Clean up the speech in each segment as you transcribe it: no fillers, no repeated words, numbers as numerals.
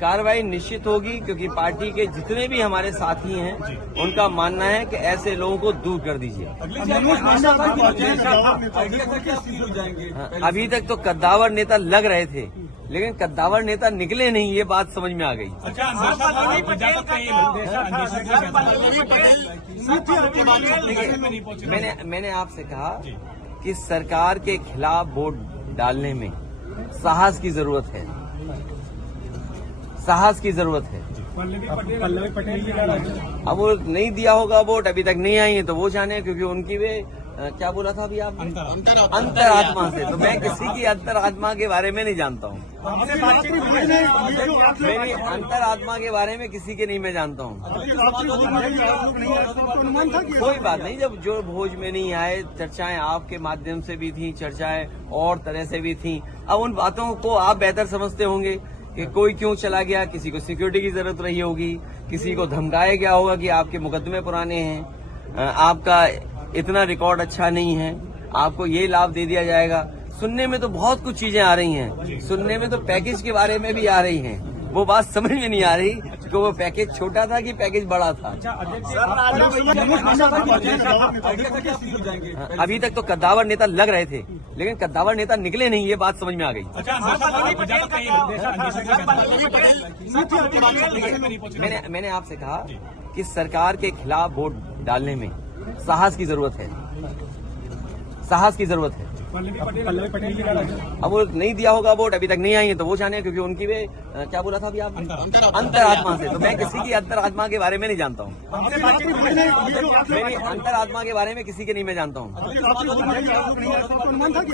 कार्रवाई निश्चित होगी, क्योंकि पार्टी के जितने भी हमारे साथी हैं उनका मानना है कि ऐसे लोगों को दूर कर दीजिए। अभी तक तो कद्दावर नेता लग रहे थे, लेकिन कद्दावर नेता निकले नहीं, ये बात समझ में आ गई। मैंने आपसे कहा कि सरकार के खिलाफ वोट डालने में साहस की जरूरत है, साहस की जरूरत है। पल्लवी पटेल अब वो नहीं दिया होगा वोट, अभी तक नहीं आई है, तो वो जाने, क्योंकि उनकी वे क्या बोला था अभी आप, अंतरात्मा से। तो मैं किसी की अंतरात्मा के बारे में नहीं जानता हूँ, मेरी अंतरात्मा के बारे में किसी के नहीं मैं जानता हूँ। कोई बात नहीं, जब जो भोज में नहीं आए, चर्चाएं आपके माध्यम से भी थी, चर्चाएं और तरह से भी थी। अब उन बातों को आप बेहतर समझते होंगे कि कोई क्यों चला गया, किसी को सिक्योरिटी की जरूरत रही होगी, किसी को धमकाया गया होगा कि आपके मुकदमे पुराने हैं, आपका इतना रिकॉर्ड अच्छा नहीं है, आपको ये लाभ दे दिया जाएगा। सुनने में तो बहुत कुछ चीजें आ रही हैं, सुनने में तो पैकेज के बारे में भी आ रही हैं। वो बात समझ में नहीं आ रही कि वो पैकेज छोटा था कि पैकेज बड़ा था। अभी तक तो कद्दावर नेता लग रहे थे, लेकिन कद्दावर नेता निकले नहीं, ये बात समझ में आ गई। मैंने आपसे कहा कि सरकार के खिलाफ वोट डालने में साहस की जरूरत है, साहस की जरूरत है। पल्लवी पटेल अब वो नहीं दिया होगा वोट, अभी तक नहीं आई है, तो वो जाने, क्योंकि उनकी वे क्या बोला था अभी आप, अंतरात्मा से। तो मैं किसी की अंतरात्मा के बारे में नहीं जानता हूँ, मेरी अंतरात्मा के बारे में किसी के नहीं मैं जानता हूँ।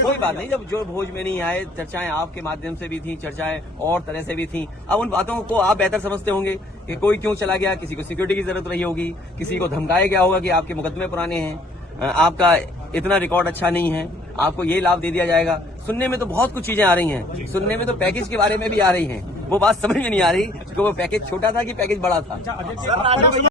कोई बात नहीं, जब जो भोज में नहीं आए, चर्चाएं आपके माध्यम से भी थी, चर्चाएं और तरह से भी थी। अब उन बातों को आप बेहतर समझते होंगे कि कोई क्यों चला गया, किसी को सिक्योरिटी की जरूरत रही होगी, किसी को धमकाया गया होगा कि आपके मुकदमे पुराने हैं, आपका इतना रिकॉर्ड अच्छा नहीं है, आपको ये लाभ दे दिया जाएगा। सुनने में तो बहुत कुछ चीजें आ रही हैं, सुनने में तो पैकेज के बारे में भी आ रही हैं। वो बात समझ में नहीं आ रही कि वो पैकेज छोटा था कि पैकेज बड़ा था।